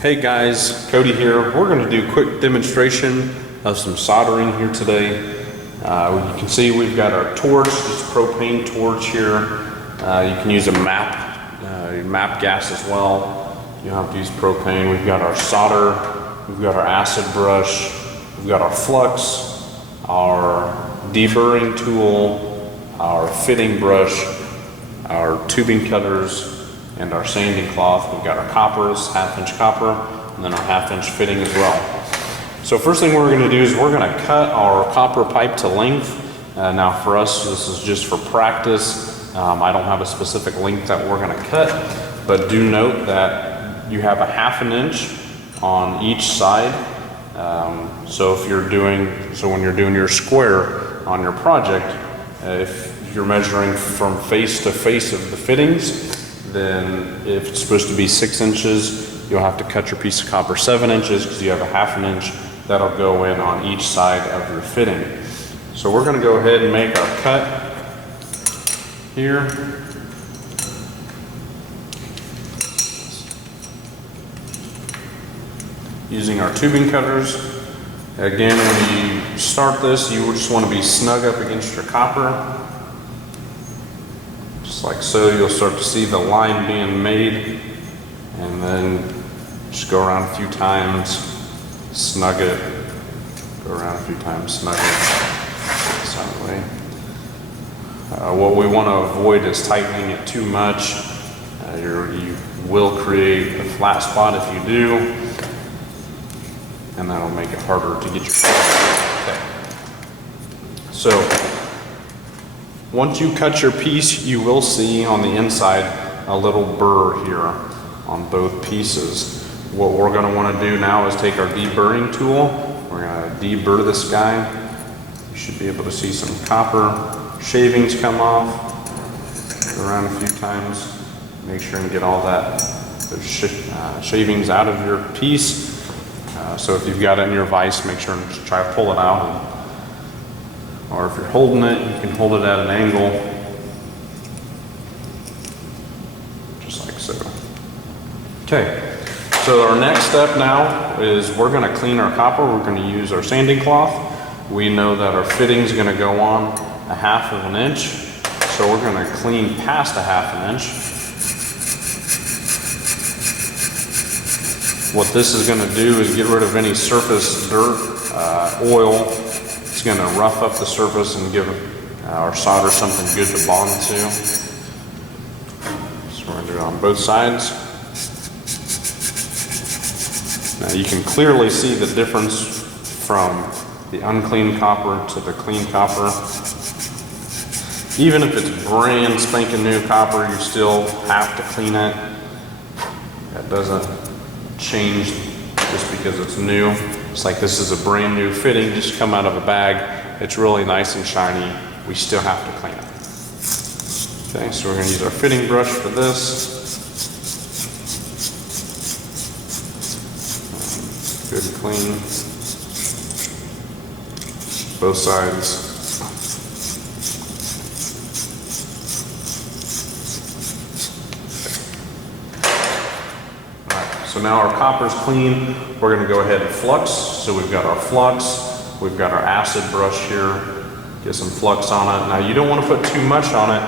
Hey guys, Cody here. We're going to do a quick demonstration of some soldering here today. You can see we've got our torch, just a propane torch here. You can use a MAP gas as well. You don't have to use propane. We've got our solder, we've got our acid brush, we've got our flux, our deburring tool, our fitting brush, our tubing cutters, and our sanding cloth. We've got our coppers, 1/2-inch copper, and then our 1/2-inch fitting as well. So first thing we're going to do is we're going to cut our copper pipe to length. Now for us, this is just for practice. I don't have a specific length that we're going to cut, but do note that you have a 1/2 inch on each side. So when you're doing your square on your project, if you're measuring from face to face of the fittings, then if it's supposed to be 6 inches, you'll have to cut your piece of copper 7 inches because you have a 1/2 inch that'll go in on each side of your fitting. So we're going to go ahead and make our cut here. Using our tubing cutters. Again, when you start this, you just want to be snug up against your copper. Just like so, you'll start to see the line being made, and then just go around a few times, snug it, go around a few times, snug it, side way. What we want to avoid is tightening it too much. You will create a flat spot if you do, and that'll make it harder to get your okay. So once you cut your piece, you will see on the inside a little burr here on both pieces. What we're going to want to do now is take our deburring tool. We're going to deburr this guy. You should be able to see some copper shavings come off. Go around a few times. Make sure and get all those shavings out of your piece. So if you've got it in your vise, make sure and just try to pull it out. Or if you're holding it, you can hold it at an angle, just like so. Okay, so our next step now is we're going to clean our copper. We're going to use our sanding cloth. We know that our fitting is going to go on a 1/2 inch, so we're going to clean past a 1/2 inch. What this is going to do is get rid of any surface dirt, oil. It's going to rough up the surface and give our solder something good to bond to. So we're going to do it on both sides. Now you can clearly see the difference from the unclean copper to the clean copper. Even if it's brand spanking new copper, you still have to clean it. That doesn't change just because it's new. It's like this is a brand new fitting, just come out of a bag. It's really nice and shiny. We still have to clean it. Okay, so we're going to use our fitting brush for this. Good and clean. Both sides. So now our copper's clean, we're going to go ahead and flux. So we've got our flux, we've got our acid brush here, get some flux on it. Now you don't want to put too much on it,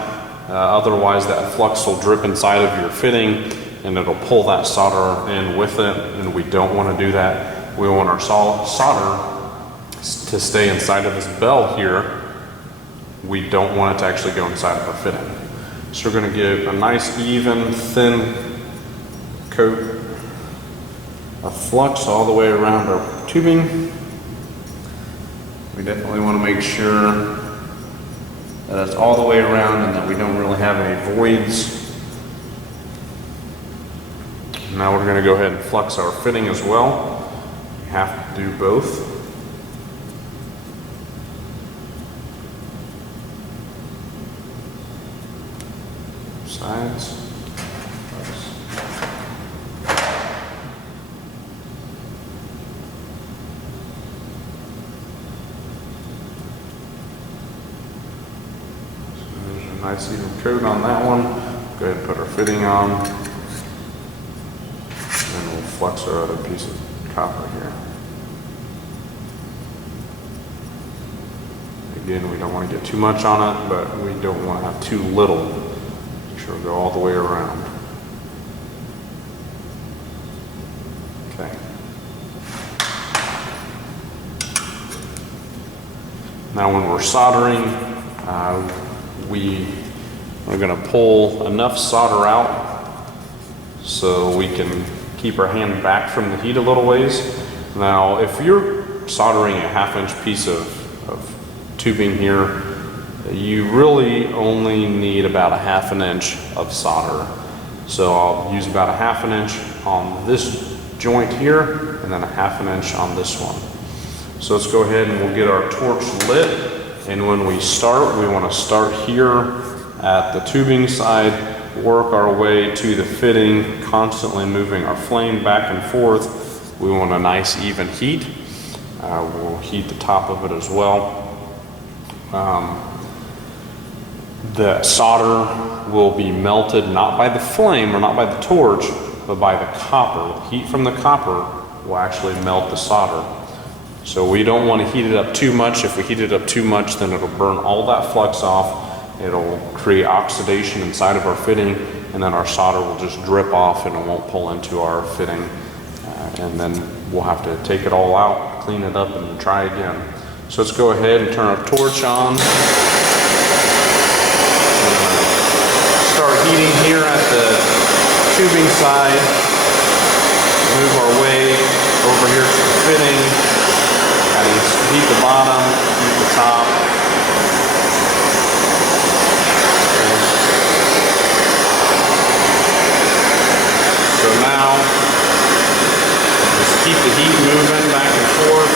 otherwise that flux will drip inside of your fitting and it'll pull that solder in with it, and we don't want to do that. We want our solder to stay inside of this bell here. We don't want it to actually go inside of our fitting. So we're going to give a nice even thin coat of flux all the way around our tubing. We definitely want to make sure that it's all the way around and that we don't really have any voids. Now we're going to go ahead and flux our fitting as well. You have to do both. Sides. Nice even coat on that one. Go ahead and put our fitting on. And we'll flex our other piece of copper here. Again, we don't want to get too much on it, but we don't want to have too little. Make sure we go all the way around. Okay. Now when we're soldering, we are going to pull enough solder out so we can keep our hand back from the heat a little ways. Now if you're soldering a 1/2 inch piece of tubing here, you really only need about 1/2 inch of solder. So I'll use about 1/2 inch on this joint here and then 1/2 inch on this one. So let's go ahead and we'll get our torch lit, and when we start, we want to start here at the tubing side, work our way to the fitting, constantly moving our flame back and forth. We want a nice even heat. We'll heat the top of it as well. The solder will be melted not by the flame or not by the torch, but by the copper. The heat from the copper will actually melt the solder. So we don't want to heat it up too much. If we heat it up too much, then it'll burn all that flux off. It'll create oxidation inside of our fitting, and then our solder will just drip off and it won't pull into our fitting. And then we'll have to take it all out, clean it up, and try again. So let's go ahead and turn our torch on. Start heating here at the tubing side. Move our way over here to the fitting. Kind of heat the bottom, heat the top. So now, just keep the heat moving back and forth.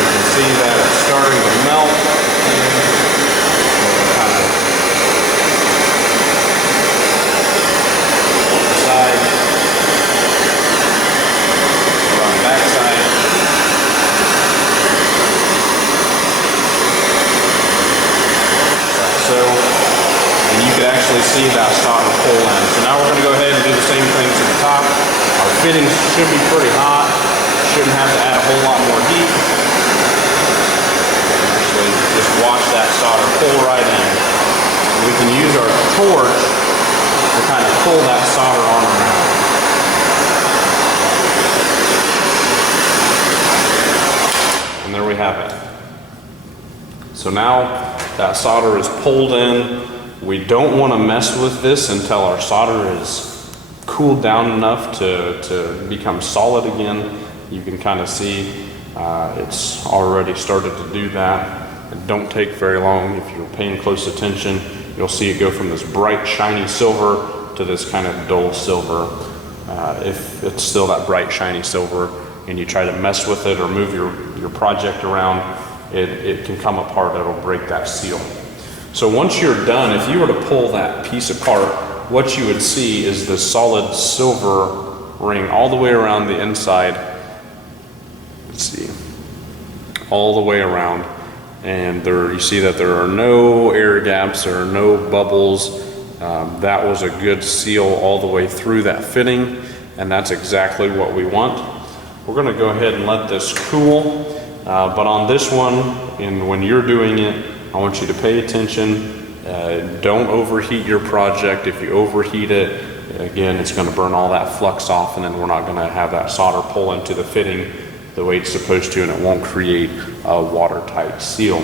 You can see that it's starting to melt. Kind of side, on the back side. So, and you can actually see that solder pull in. So now we're going to go ahead and do the same thing to the top. Our fittings should be pretty hot. Shouldn't have to add a whole lot more heat. Actually, just watch that solder pull right in. We can use our torch to kind of pull that solder on around. And there we have it. So now that solder is pulled in. We don't want to mess with this until our solder is cooled down enough to become solid again. You can kind of see it's already started to do that. It don't take very long. If you're paying close attention, you'll see it go from this bright shiny silver to this kind of dull silver. If it's still that bright shiny silver and you try to mess with it or move your project around, it can come apart. It'll break that seal. So once you're done, if you were to pull that piece apart, what you would see is the solid silver ring all the way around the inside. Let's see, all the way around. And you see that there are no air gaps, there are no bubbles. That was a good seal all the way through that fitting, and that's exactly what we want. We're going to go ahead and let this cool, but on this one, and when you're doing it, I want you to pay attention. Don't overheat your project. If you overheat it, again, it's going to burn all that flux off, and then we're not going to have that solder pull into the fitting the way it's supposed to, and it won't create a watertight seal.